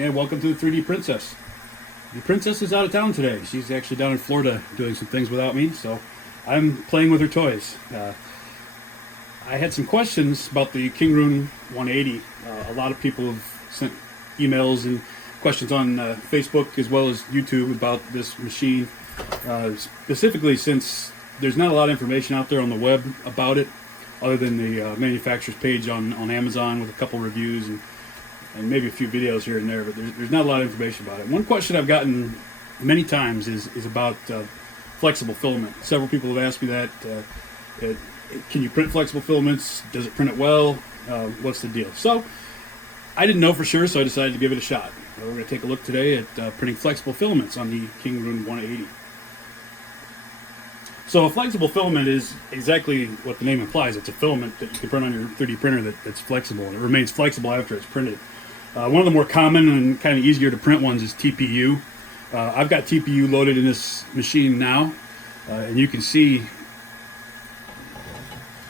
and welcome to the 3D Princess. The Princess is out of town today. She's actually down in Florida doing some things without me, so I'm playing with her toys. I had some questions about the Kingroon 180. A lot of people have sent emails and questions on Facebook as well as YouTube about this machine, specifically since there's not a lot of information out there on the web about it, other than the manufacturer's page on Amazon with a couple reviews and maybe a few videos here and there, but there's not a lot of information about it. One question I've gotten many times is about flexible filament. Several people have asked me that. Can you print flexible filaments? Does it print it well? What's the deal? So I didn't know for sure, so I decided to give it a shot. We're going to take a look today at printing flexible filaments on the Kingroon 180. So a flexible filament is exactly what the name implies. It's a filament that you can print on your 3D printer that's flexible, and it remains flexible after it's printed. One of the more common and kind of easier to print ones is TPU. I've got TPU loaded in this machine now, and you can see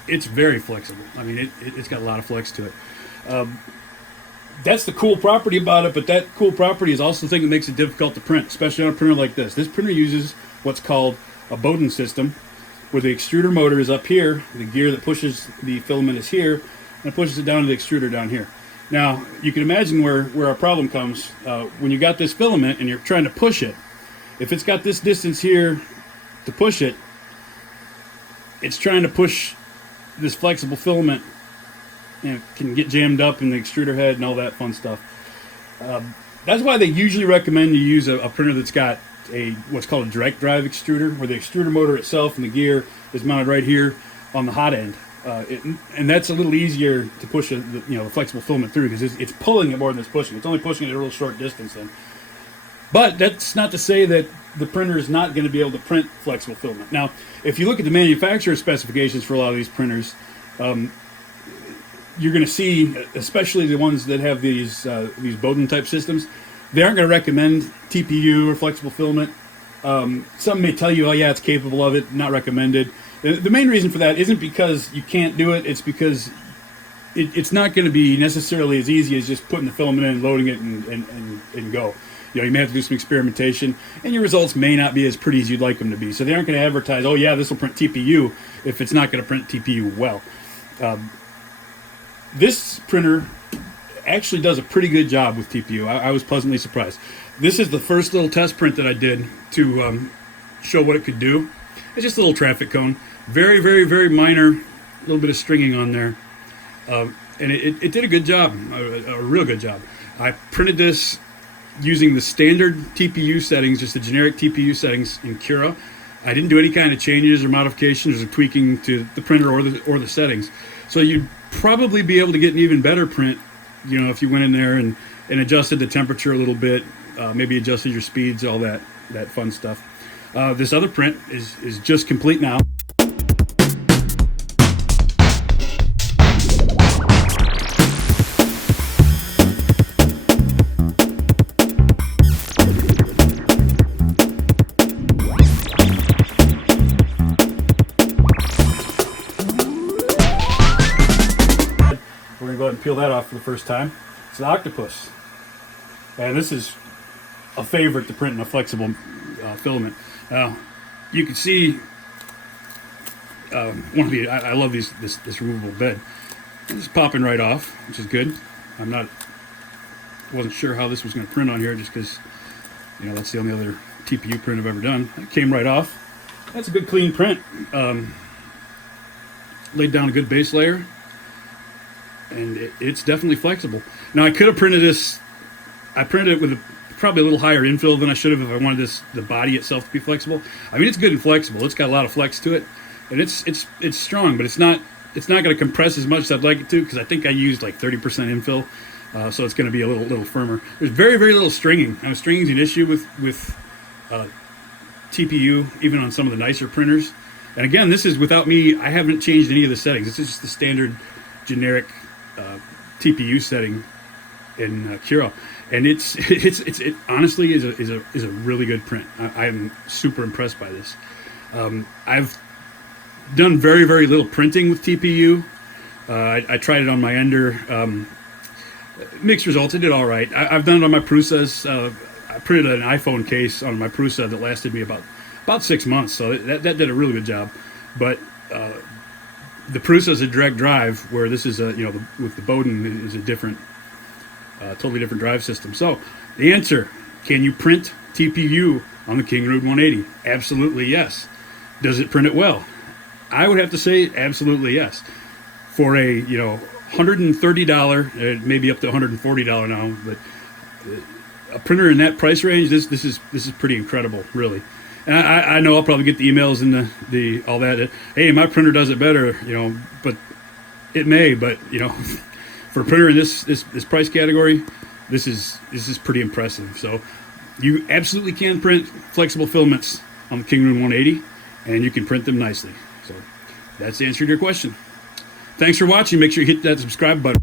it's very flexible. I mean, it's got a lot of flex to it. That's the cool property about it, but that cool property is also the thing that makes it difficult to print, especially on a printer like this. This printer uses what's called a Bowden system, where the extruder motor is up here, the gear that pushes the filament is here, and it pushes it down to the extruder down here. Now, you can imagine where our problem comes when you got this filament and you're trying to push it. If it's got this distance here to push it, it's trying to push this flexible filament, and it can get jammed up in the extruder head and all that fun stuff. That's why they usually recommend you use a printer that's got what's called a direct drive extruder, where the extruder motor itself and the gear is mounted right here on the hot end, and that's a little easier to push the flexible filament through, because it's pulling it more than it's pushing. It's only pushing it a real short distance then. But that's not to say that the printer is not going to be able to print flexible filament. Now, if you look at the manufacturer specifications for a lot of these printers, you're going to see, especially the ones that have these Bowden type systems, they aren't going to recommend TPU or flexible filament. Some may tell you, oh yeah, it's capable of it, not recommended. The main reason for that isn't because you can't do it, it's because it's not going to be necessarily as easy as just putting the filament in, loading it, and go. You may have to do some experimentation, and your results may not be as pretty as you'd like them to be. So they aren't going to advertise, oh yeah, this will print TPU, if it's not going to print TPU well. This printer actually does a pretty good job with TPU. I was pleasantly surprised. This is the first little test print that I did to show what it could do. It's just a little traffic cone. Very, very, very minor, little bit of stringing on there. And it did a good job, a real good job. I printed this using the standard TPU settings, just the generic TPU settings in Cura. I didn't do any kind of changes or modifications or tweaking to the printer or the settings. So you'd probably be able to get an even better print, if you went in there and adjusted the temperature a little bit, maybe adjusted your speeds, all that fun stuff. This other print is just complete now. We're going to go ahead and peel that off for the first time. It's an octopus. And this is a favorite to print in a flexible filament. Now, you can see I love this removable bed. It's popping right off, which is good. Wasn't sure how this was going to print on here, just because that's the only other TPU print I've ever done. It came right off. That's a good clean print. Laid down a good base layer, and it's definitely flexible. Now, I could have printed this. I printed it with probably a little higher infill than I should have if I wanted the body itself to be flexible. I mean, it's good and flexible. It's got a lot of flex to it, and it's strong, but it's not going to compress as much as I'd like it to, because I think I used like 30% infill, so it's going to be a little firmer. There's very, very little stringing. Now, stringing is an issue with TPU, even on some of the nicer printers. And again, this is without me. I haven't changed any of the settings. This is just the standard generic TPU setting in Cura, and it honestly is a really good print. I am super impressed by this. I've done very, very little printing with TPU. I tried it on my Ender Mixed results. It did all right. I've done it on my Printcess. I printed an iPhone case on my Prusa that lasted me about 6 months, so that did a really good job. But the Prusa is a direct drive, where this is with the Bowden is a different, totally different drive system. So the answer: can you print TPU on the Kingroon 180? Absolutely yes. Does it print it well? I would have to say absolutely yes. For a $130, maybe up to $140 now, but a printer in that price range, this is pretty incredible, really. And I know I'll probably get the emails and the all that. Hey, my printer does it better, but it may. But for a printer in this price category, this is pretty impressive. So you absolutely can print flexible filaments on the Kingroon 180, and you can print them nicely. So that's the answer to your question. Thanks for watching. Make sure you hit that subscribe button.